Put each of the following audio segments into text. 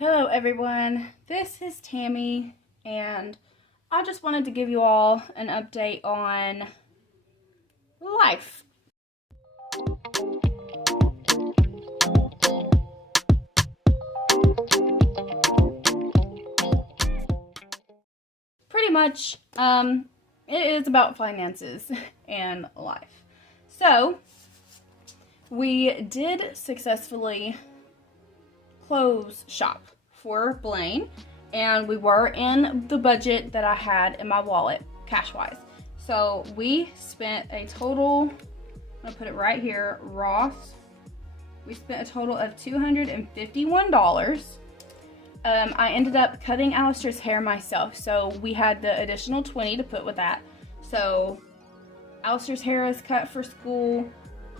Hello everyone, this is Tammy and I just wanted to give you all an update on life. Pretty much, it is about finances and life. So, we did successfully close shop for Blaine, and we were in the budget that I had in my wallet, cash-wise. So we spent a total, I'm gonna put it right here, Ross. We spent a total of $251. I ended up cutting Alistair's hair myself, so we had the additional 20 to put with that. So Alistair's hair is cut for school.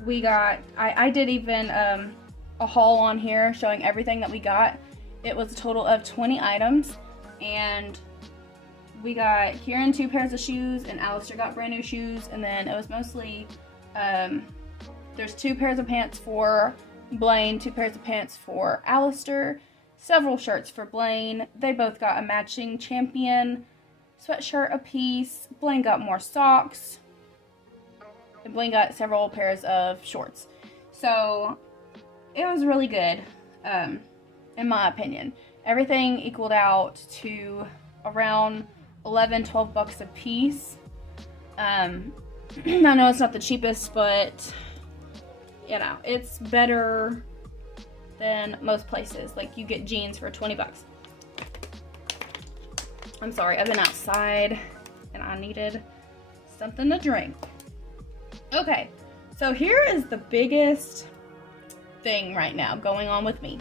We got, I did even a haul on here showing everything that we got. It was a total of 20 items, and we got Kieran 2 pairs of shoes, and Alistair got brand new shoes, and then it was mostly, there's 2 pairs of pants for Blaine, 2 pairs of pants for Alistair, several shirts for Blaine. They both got a matching Champion sweatshirt apiece. Blaine got more socks, and Blaine got several pairs of shorts. So it was really good, in my opinion. Everything equaled out to around 11, 12 bucks a piece. I know it's not the cheapest, but you know, it's better than most places. Like, you get jeans for 20 bucks. I'm sorry, I've been outside and I needed something to drink. Okay, so here is the biggest thing right now going on with me.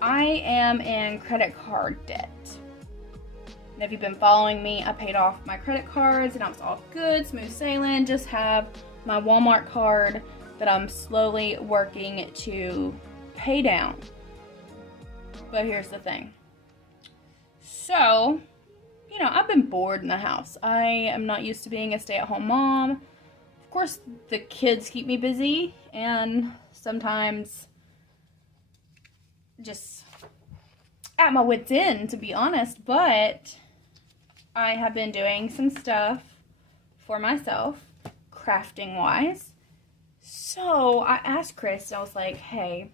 I am in credit card debt. And if you've been following me, I paid off my credit cards and I was all good, smooth sailing. Just have my Walmart card that I'm slowly working to pay down. But here's the thing. So, you know, I've been bored in the house. I am not used to being a stay-at-home mom. Of course, the kids keep me busy, and sometimes just at my wit's end, to be honest, but I have been doing some stuff for myself, crafting-wise. So I asked Chris, I was like, hey,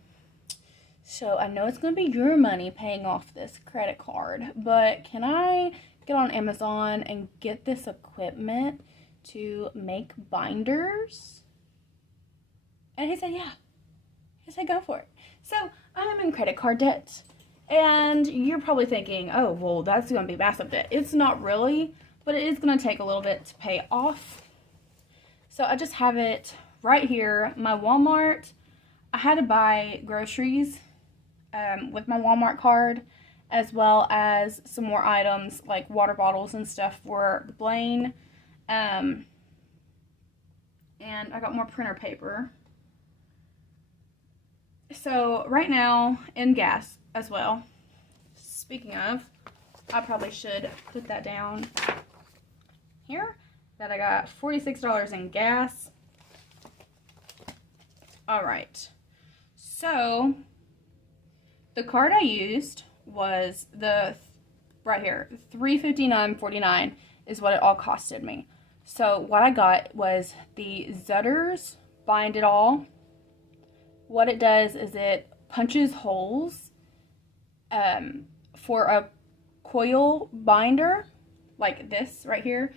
so I know it's going to be your money paying off this credit card, but can I get on Amazon and get this equipment to make binders? And he said, yeah. He said, go for it. So I am in credit card debt. And you're probably thinking, oh, well, that's going to be massive debt. It's not really, but it is going to take a little bit to pay off. So I just have it right here. My Walmart, I had to buy groceries with my Walmart card, as well as some more items like water bottles and stuff for Blaine. And I got more printer paper. So right now, in gas as well. Speaking of, I probably should put that down here, that I got $46 in gas. Alright, so the card I used was the, right here, $359.49 is what it all costed me. So what I got was the Zudders Bind It All. What it does is it punches holes for a coil binder, like this right here.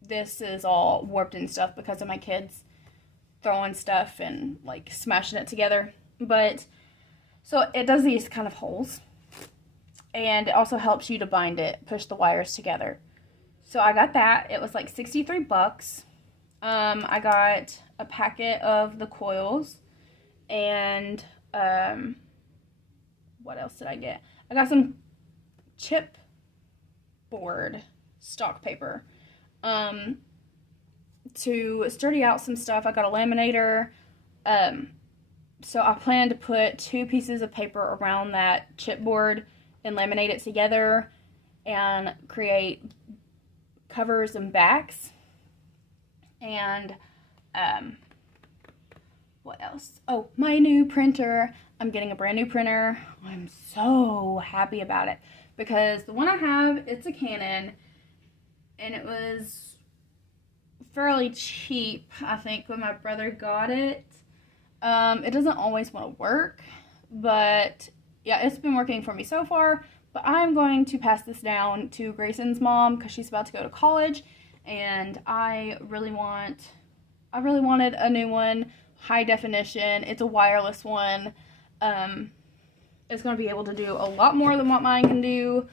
This is all warped and stuff because of my kids throwing stuff and like smashing it together. But so it does these kind of holes, and it also helps you to bind it, push the wires together. So I got that. It was like 63 bucks. I got a packet of the coils, and what else did I get? I got some chipboard stock paper to sturdy out some stuff. I got a laminator. So I plan to put 2 pieces of paper around that chipboard and laminate it together and create covers and backs. And what else? Oh, my new printer. I'm getting a brand new printer. I'm so happy about it because the one I have, it's a Canon, and it was fairly cheap, I think, when my brother got it. It doesn't always want to work, but yeah, it's been working for me so far. But I'm going to pass this down to Grayson's mom because she's about to go to college, and I really wanted a new one, high definition. It's a wireless one. It's going to be able to do a lot more than what mine can do,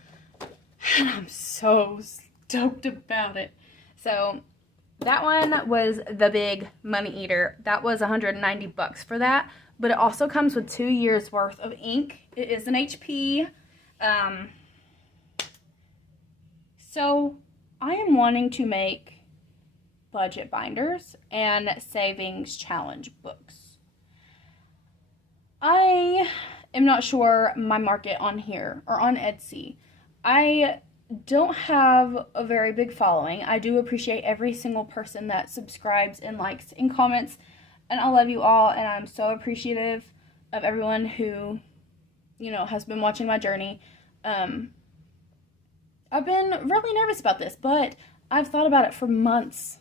and I'm so stoked about it. So that one was the big money eater. That was $190 for that, but it also comes with 2 years worth of ink. It is an HP. So I am wanting to make budget binders and savings challenge books. I am not sure my market on here or on Etsy. I don't have a very big following. I do appreciate every single person that subscribes and likes and comments, and I love you all, and I'm so appreciative of everyone who, has been watching my journey. I've been really nervous about this, but I've thought about it for months,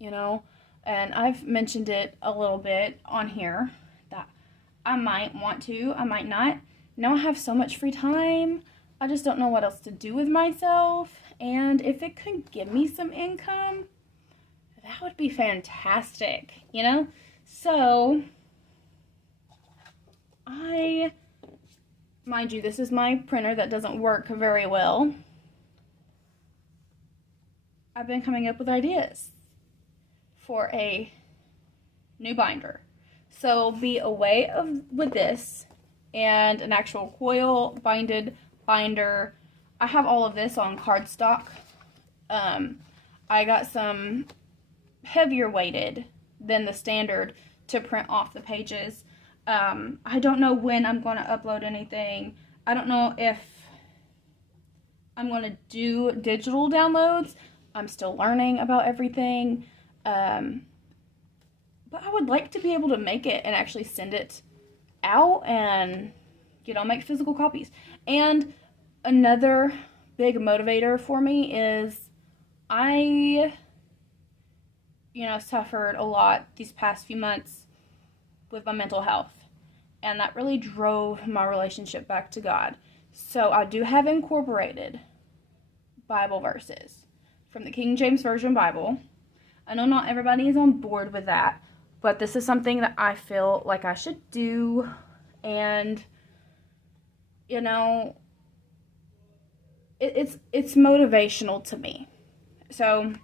and I've mentioned it a little bit on here that I might want to, I might not. Now I have so much free time. I just don't know what else to do with myself, and if it could give me some income, that would be fantastic, So, mind you, this is my printer that doesn't work very well. I've been coming up with ideas for a new binder. So, be away with this and an actual coil binded binder. I have all of this on cardstock. I got some heavier weighted than the standard to print off the pages. I don't know when I'm going to upload anything. I don't know if I'm going to do digital downloads. I'm still learning about everything. But I would like to be able to make it and actually send it out and, make physical copies. And another big motivator for me is I, suffered a lot these past few months with my mental health. And that really drove my relationship back to God. So I do have incorporated Bible verses from the King James Version Bible. I know not everybody is on board with that, but this is something that I feel like I should do. And, it's motivational to me. So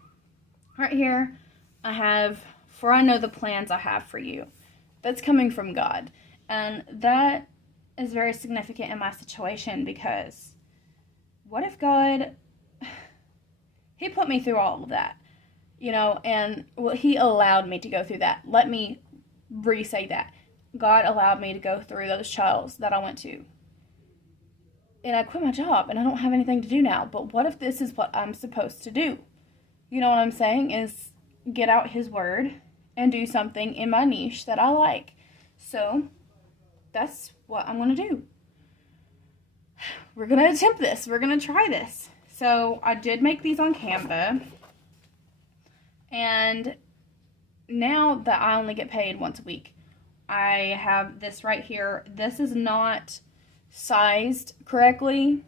right here I have, for I know the plans I have for you. That's coming from God. And that is very significant in my situation because what if God, He put me through all of that, and He allowed me to go through that. Let me re-say that. God allowed me to go through those trials that I went to. And I quit my job and I don't have anything to do now. But what if this is what I'm supposed to do? You know what I'm saying? Is get out His word and do something in my niche that I like. So that's what I'm going to do. We're going to attempt this. We're going to try this. So I did make these on Canva. And now that I only get paid once a week, I have this right here. This is not sized correctly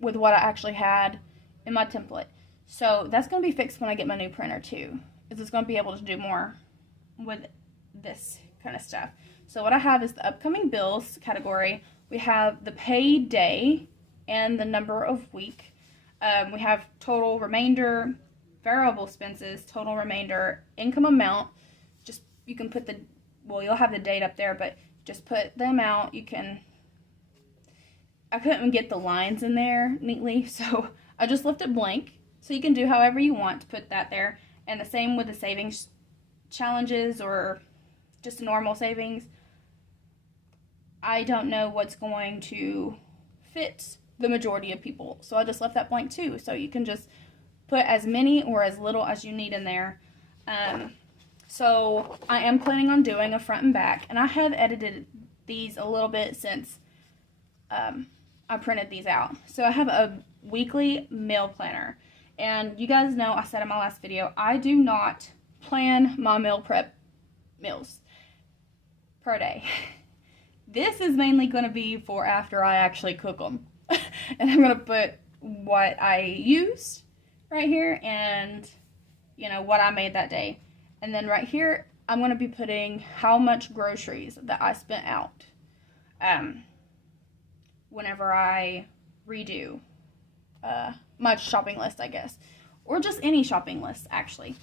with what I actually had in my template. So that's going to be fixed when I get my new printer too. Is it's going to be able to do more with this kind of stuff. So what I have is the upcoming bills category. We have the pay day and the number of week. We have total remainder, variable expenses, total remainder, income amount. Just, you can put you'll have the date up there, but just put the amount. I couldn't get the lines in there neatly, so I just left it blank. So you can do however you want to put that there. And the same with the savings challenges or just normal savings. I don't know what's going to fit the majority of people. So I just left that blank too. So you can just put as many or as little as you need in there. So I am planning on doing a front and back, and I have edited these a little bit since I printed these out. So I have a weekly meal planner, and you guys know I said in my last video, I do not plan my meal prep meals per day. This is mainly going to be for after I actually cook them. And I'm going to put what I used right here and, you know, what I made that day. And then right here, I'm going to be putting how much groceries that I spent out whenever I redo my shopping list, I guess. Or just any shopping list, actually.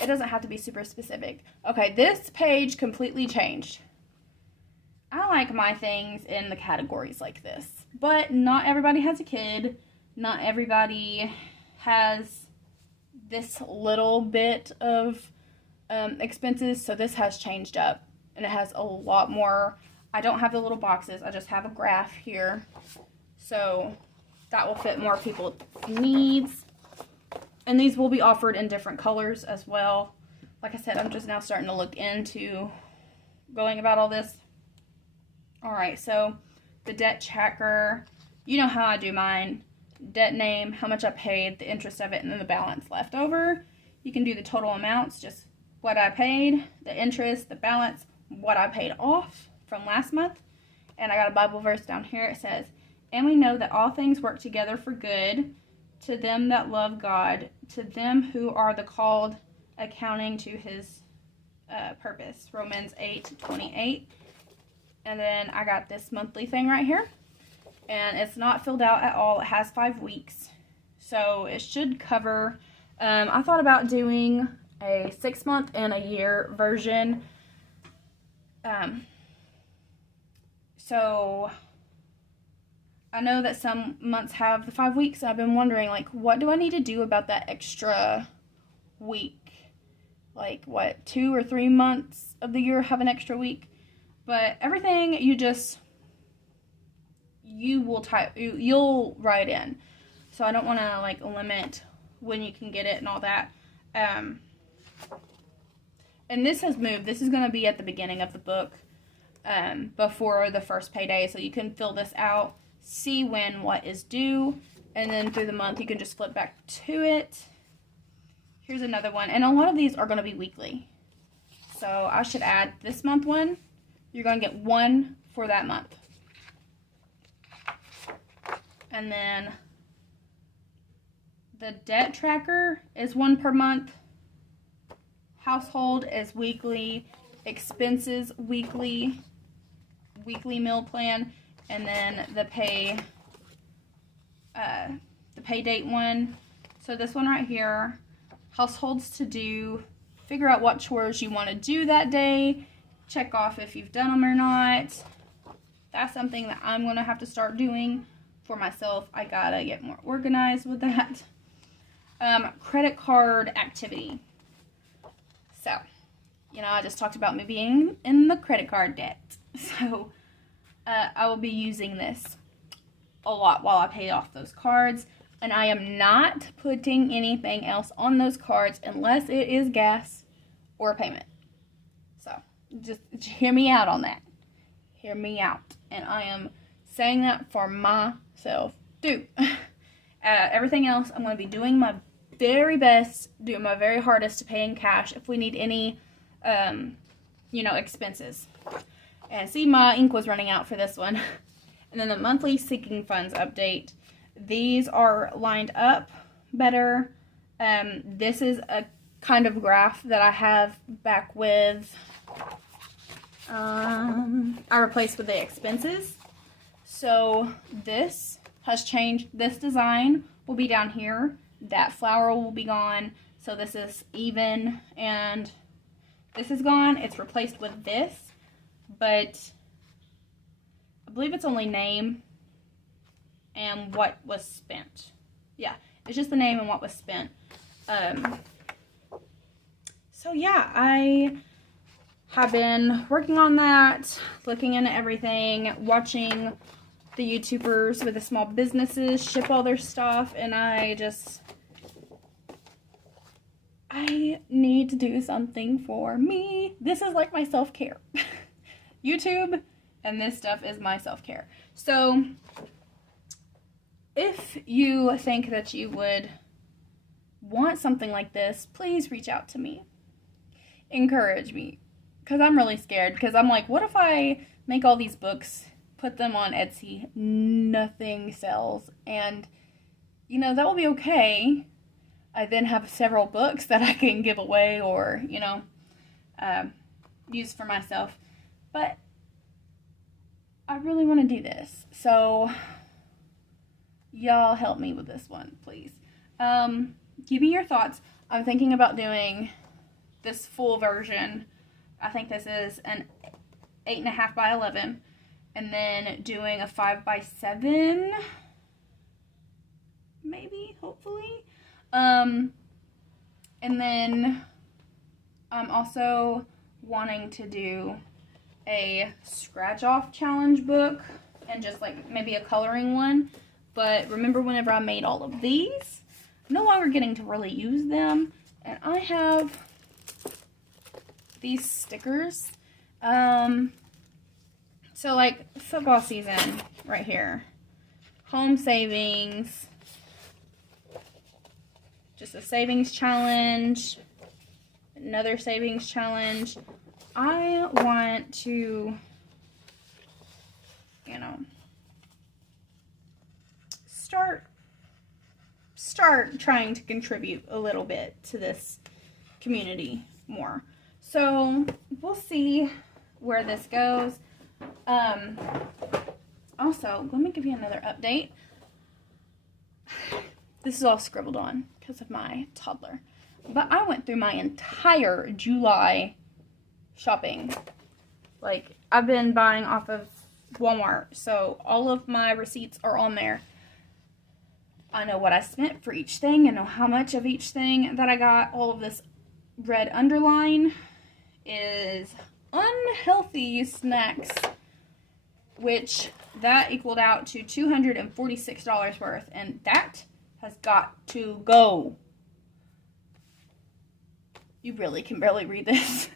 It doesn't have to be super specific. Okay, this page completely changed. I like my things in the categories like this. But not everybody has a kid. Not everybody has this little bit of expenses. So this has changed up. And it has a lot more. I don't have the little boxes. I just have a graph here. So that will fit more people's needs. And these will be offered in different colors as well. Like I said, I'm just now starting to look into going about all this. Alright, so the debt tracker, you know how I do mine. Debt name, how much I paid, the interest of it, and then the balance left over. You can do the total amounts, just what I paid, the interest, the balance, what I paid off from last month. And I got a Bible verse down here. It says, "And we know that all things work together for good to them that love God, to them who are the called accounting to his purpose." Romans 8:28. And then I got this monthly thing right here. And it's not filled out at all. It has 5 weeks. So it should cover, I thought about doing a 6-month and a year version. So I know that some months have the 5 weeks. I've been wondering, like, what do I need to do about that extra week? Like, what, 2 or 3 months of the year have an extra week? But everything you'll write in. So I don't want to, like, limit when you can get it and all that. And this has moved. This is going to be at the beginning of the book, before the first payday. So you can fill this out, see when what is due, and then through the month you can just flip back to it. Here's another one. And a lot of these are going to be weekly. So I should add this month one. You're going to get one for that month. And then the debt tracker is one per month. Household is weekly. Expenses weekly. Weekly meal plan. And then the pay date one. So this one right here, households to do. Figure out what chores you want to do that day. Check off if you've done them or not. That's something that I'm going to have to start doing for myself. I gotta get more organized with that. Credit card activity. So, you know, I just talked about me being in the credit card debt. So, I will be using this a lot while I pay off those cards. And I am not putting anything else on those cards unless it is gas or a payment. So, just hear me out on that. Hear me out. And I am saying that for myself too. Everything else, I'm going to be doing my very best, doing my very hardest to pay in cash if we need any, expenses. And see, my ink was running out for this one. And then the monthly sinking funds update. These are lined up better. This is a kind of graph that I have back with, I replaced with the expenses. So this has changed. This design will be down here. That flower will be gone. So this is even, and this is gone. It's replaced with this, but I believe it's only name and what was spent. Yeah, it's just the name and what was spent. So yeah, I have been working on that, looking into everything, watching the YouTubers with the small businesses ship all their stuff, and I just I need to do something for me. This is like my self-care. YouTube and this stuff is my self-care. So if you think that you would want something like this, please reach out to me. Encourage me. Because I'm really scared. Because I'm like, what if I make all these books, put them on Etsy, nothing sells, and, you know, that will be okay. I then have several books that I can give away or, you know, use for myself. But I really want to do this. So, y'all help me with this one, please. Give me your thoughts. I'm thinking about doing this full version. I think this is an 8.5 by 11. And then doing a 5 by 7. Maybe, hopefully. And then I'm also wanting to do a scratch off challenge book and just like maybe a coloring one. But remember whenever I made all of these, no longer getting to really use them. And I have these stickers. So like football season right here. Home savings. Just a savings challenge. Another savings challenge. I want to, you know, start trying to contribute a little bit to this community more. So we'll see where this goes. Also, let me give you another update. This is all scribbled on because of my toddler. But I went through my entire July shopping. Like, I've been buying off of Walmart, so all of my receipts are on there. I know what I spent for each thing. I know how much of each thing that I got. All of this red underline is unhealthy snacks, which that equaled out to $246 worth, and that has got to go. You really can barely read this.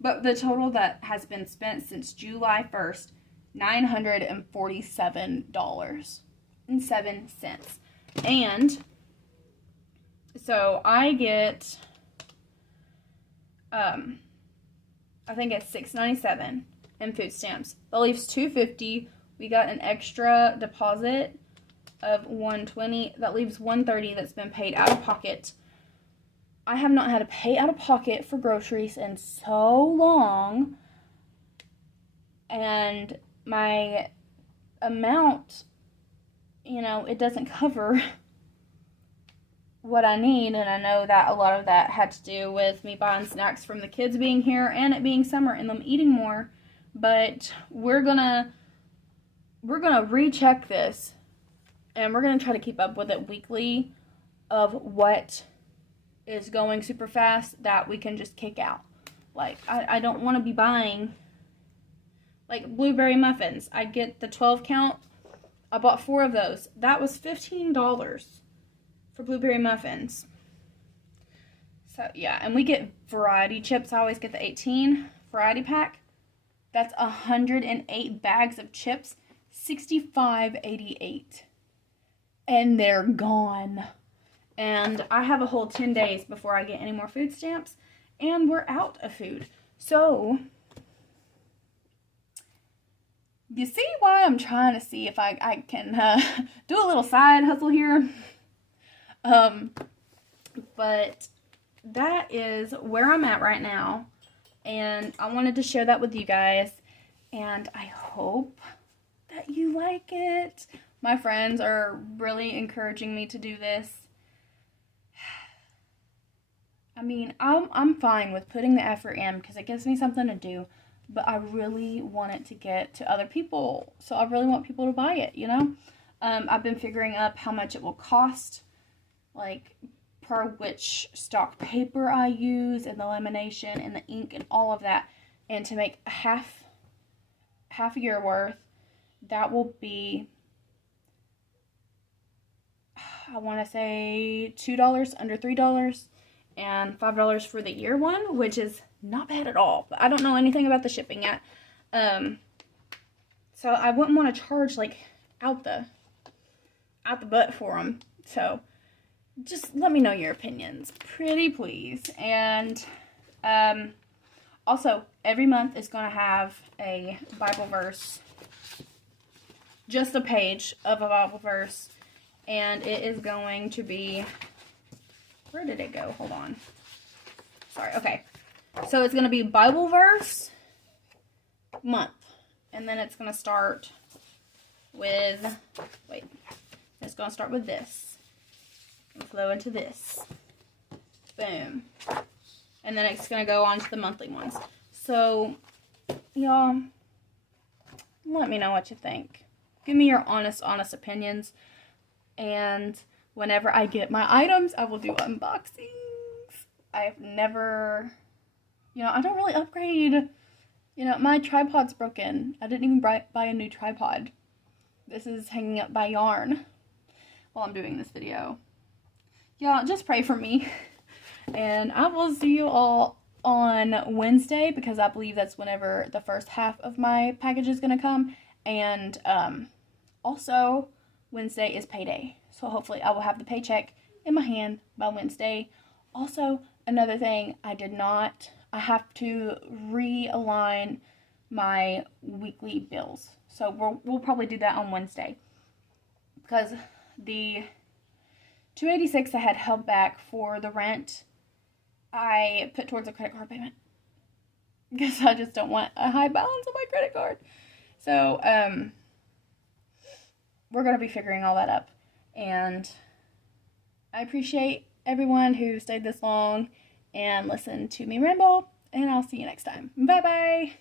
But the total that has been spent since July 1st, $947.07. And so I get, I think it's $6.97 in food stamps. That leaves $2.50. We got an extra deposit of $120. That leaves $130 that's been paid out of pocket. I have not had to pay out of pocket for groceries in so long. And my amount, you know, it doesn't cover what I need. And I know that a lot of that had to do with me buying snacks from the kids being here and it being summer and them eating more. But we're gonna recheck this. And we're going to try to keep up with it weekly of what is going super fast that we can just kick out. Like, I don't want to be buying, like, blueberry muffins. I get the 12 count. I bought 4 of those. That was $15 for blueberry muffins. So, yeah. And we get variety chips. I always get the 18 variety pack. That's 108 bags of chips. $65.88. And they're gone. And I have a whole 10 days before I get any more food stamps. And we're out of food. So, you see why I'm trying to see if I can do a little side hustle here. But that is where I'm at right now. And I wanted to share that with you guys. And I hope that you like it. My friends are really encouraging me to do this. I mean, I'm fine with putting the effort in because it gives me something to do, but I really want it to get to other people. So I really want people to buy it, you know? I've been figuring up how much it will cost, like per which stock paper I use and the lamination and the ink and all of that. And to make half a year worth, that will be I want to say $2, under $3, and $5 for the year one, which is not bad at all. But I don't know anything about the shipping yet. So I wouldn't want to charge like out the butt for them. So just let me know your opinions, pretty please. And also every month is going to have a Bible verse, just a page of a Bible verse, and it is going to be, where did it go? Hold on. Sorry. Okay. So it's going to be Bible verse month. And then it's going to start with, it's going to start with this. And flow into this. Boom. And then it's going to go on to the monthly ones. So, y'all, let me know what you think. Give me your honest opinions. And whenever I get my items, I will do unboxings. I've never, I don't really upgrade. My tripod's broken. I didn't even buy a new tripod. This is hanging up by yarn while I'm doing this video. Y'all, just pray for me. And I will see you all on Wednesday, because I believe that's whenever the first half of my package is going to come. And also, Wednesday is payday. So hopefully I will have the paycheck in my hand by Wednesday. Also, another thing, I have to realign my weekly bills. So we'll probably do that on Wednesday, because the $286 I had held back for the rent, I put towards a credit card payment, because I just don't want a high balance on my credit card. So we're going to be figuring all that up, and I appreciate everyone who stayed this long and listened to me ramble, and I'll see you next time. Bye bye.